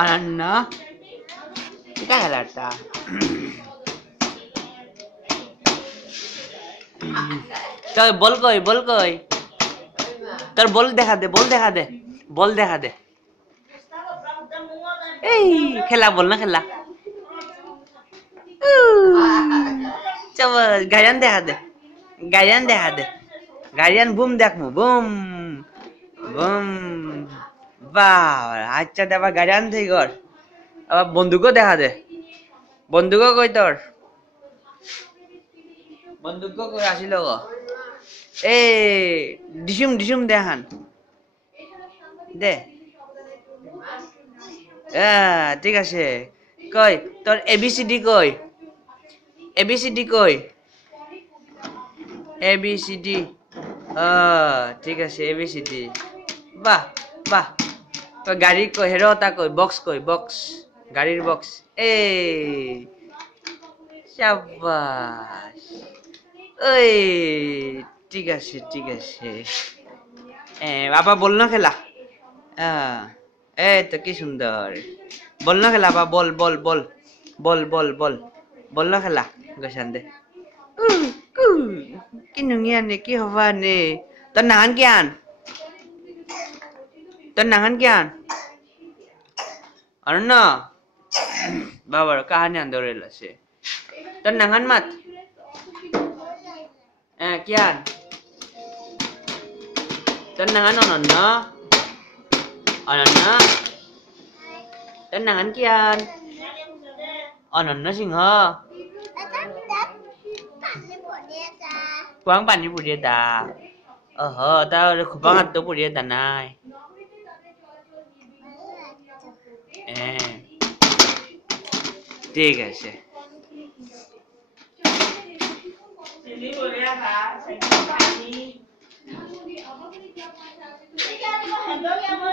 অনন্য এটা খেলাটা তোর বল কই তোর বল দেখা দে বল দেখা দে এই খেলা বল না খেলা চল গায়ান দেখা দে গায়ান বুম দেখমু বুম বুম বাহ আচ্ছা দেবা গায়ান থেকে কর আবার বন্দুকও দেখা দে বন্দুকও কই তোর বন্দুকও কই আসিল গো এ ডিসুম দেখান দে ঠিক আছে কই তোর এবিসিডি কই এবিসিডি ঠিক আছে এবিসিডি বাহ গাড়ি কই হেরোটা কই বক্স গাড়ির বক্স শাবাশ ওই ঠিক আছে বাবা বল না খেলা এই তো কি সুন্দর বল না খেলা বা বল না খেলা গসান দে কি নুঙিয়া নে কি হবা নে তোর নাহান কিয়ান অরণ্য বাবার কাহানি আন্দোলন আছে তোর নাহান মাত কিয়ান তোর নাহান অনন্য তোর নাহান কিয়ান অনন্য সিংহ কুয়াং পানি পুড়িয়ে দা তার খুবাং হাত পুড়িয়ে দা নাই ঠিক আছে